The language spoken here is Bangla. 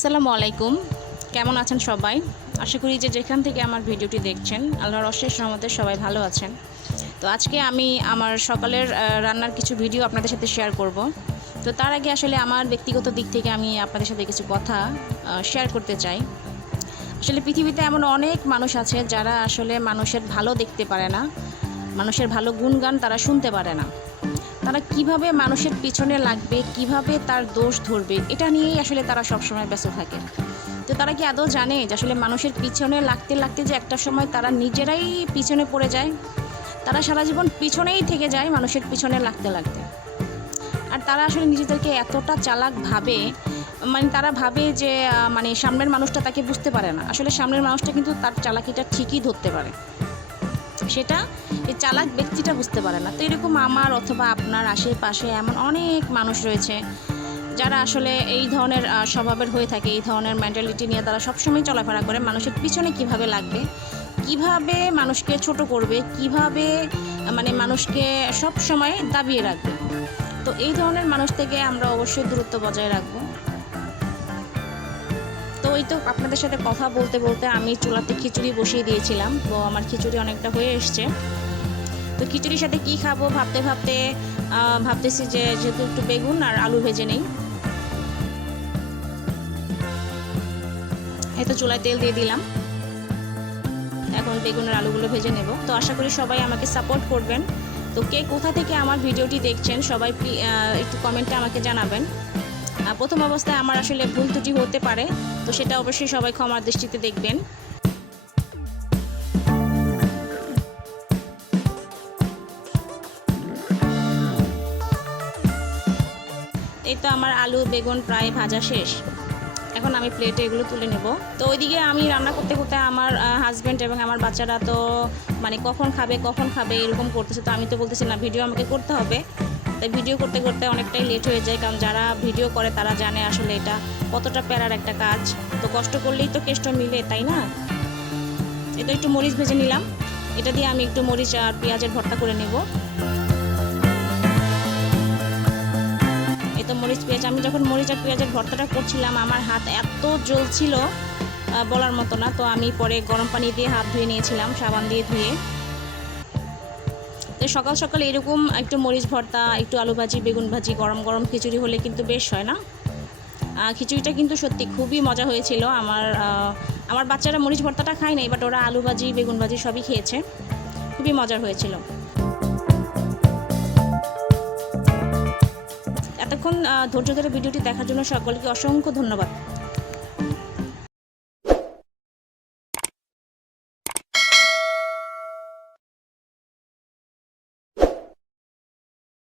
আসসালামু আলাইকুম, কেমন আছেন সবাই? আশা করি যে যেখান থেকে আমার ভিডিওটি দেখছেন আল্লাহর অশেষ রহমতে সবাই ভালো আছেন। তো আজকে আমি আমার সকালের রান্নার কিছু ভিডিও আপনাদের সাথে শেয়ার করব। তো তার আগে আসলে আমার ব্যক্তিগত দিক থেকে আমি আপনাদের সাথে কিছু কথা শেয়ার করতে চাই। আসলে পৃথিবীতে এমন অনেক মানুষ আছে যারা আসলে মানুষের ভালো দেখতে পারে না, মানুষের ভালো গুণগান তারা শুনতে পারে না। তারা কিভাবে মানুষের পিছনে লাগবে, কিভাবে তার দোষ ধরবে, এটা নিয়েই আসলে তারা সবসময় ব্যস্ত থাকে। তো তারা কি আদৌ জানে যে আসলে মানুষের পিছনে লাগতে লাগতে যে একটা সময় তারা নিজেরাই পিছনে পড়ে যায়? তারা সারা জীবন পিছনেই থেকে যায় মানুষের পিছনে লাগতে লাগতে। আর তারা আসলে নিজেদেরকে এতটা চালাক ভাবে, মানে তারা ভাবে যে মানে সামনের মানুষটা তাকে বুঝতে পারে না। আসলে সামনের মানুষটা কিন্তু তার চালাকিটা ঠিকই ধরতে পারে, সেটা এই চালাক ব্যক্তিটা বুঝতে পারে না। তো এরকম আমার অথবা আপনার আশেপাশে এমন অনেক মানুষ রয়েছে যারা আসলে এই ধরনের স্বভাবের হয়ে থাকে, এই ধরনের মেন্টালিটি নিয়ে তারা সবসময় চলাফেরা করে। মানুষের পিছনে কিভাবে লাগবে, কিভাবে মানুষকে ছোট করবে, কিভাবে মানে মানুষকে সব সময় দাবিয়ে রাখবে। তো এই ধরনের মানুষ থেকে আমরা অবশ্যই দূরত্ব বজায় রাখবো। তো ওই তো আপনাদের সাথে কথা বলতে বলতে আমি চুলাতে খিচুড়ি বসিয়ে দিয়েছিলাম। তো আমার খিচুড়ি অনেকটা হয়ে এসছে। তো খিচুড়ির সাথে কী খাবো ভাবতে ভাবতে ভাবতেছি যে যেহেতু একটু বেগুন আর আলু ভেজে নেই। এই তো চুলায় তেল দিয়ে দিলাম, এখন বেগুনের আলুগুলো ভেজে নেব। তো আশা করি সবাই আমাকে সাপোর্ট করবেন। তো কে কোথা থেকে আমার ভিডিওটি দেখছেন সবাই একটু কমেন্টে আমাকে জানাবেন। প্রথম অবস্থায় আমার আসলে ভুল ত্রুটি হতে পারে, তো সেটা অবশ্যই সবাই ক্ষমার দৃষ্টিতে দেখবেন। এই তো আমার আলু বেগুন প্রায় ভাজা শেষ, এখন আমি প্লেটে এগুলো তুলে নেব। তো ওইদিকে আমি রান্না করতে করতে আমার হাজব্যান্ড এবং আমার বাচ্চারা তো মানে কখন খাবে এরকম করতেছে। তো আমি তো বলতেছি না, ভিডিও আমাকে করতে হবে। তাই ভিডিও করতে করতে অনেকটাই লেট হয়ে যায়, কারণ যারা ভিডিও করে তারা জানে আসলে এটা কতটা প্যারার একটা কাজ। তো কষ্ট করলেই তো কেষ্ট মিলে, তাই না? এটা একটু মরিচ ভেজে নিলাম, এটা দিয়ে আমি একটু মরিচ আর পেঁয়াজের ভর্তা করে নেব। এই তো মরিচ পেঁয়াজ, আমি যখন মরিচ আর পেঁয়াজের ভর্তাটা করছিলাম আমার হাত এত জ্বলছিল বলার মতো না। তো আমি পরে গরম পানি দিয়ে হাত ধুয়ে নিয়েছিলাম, সাবান দিয়ে ধুয়ে। তো সকাল সকাল এরকম একটু মরিচ ভর্তা, একটু আলু ভাজি, বেগুন ভাজি, গরম গরম খিচুড়ি হলে কিন্তু বেশ হয় না? খিচুড়িটা কিন্তু সত্যি খুবই মজা হয়েছিল। আমার বাচ্চারা মরিচ ভর্তাটা খায় না, বাট ওরা আলু ভাজি বেগুন ভাজি সবই খেয়েছে, খুবই মজার হয়েছিল। এতক্ষণ ধৈর্য ধরে ভিডিওটি দেখার জন্য সকলকে অসংখ্য ধন্যবাদ।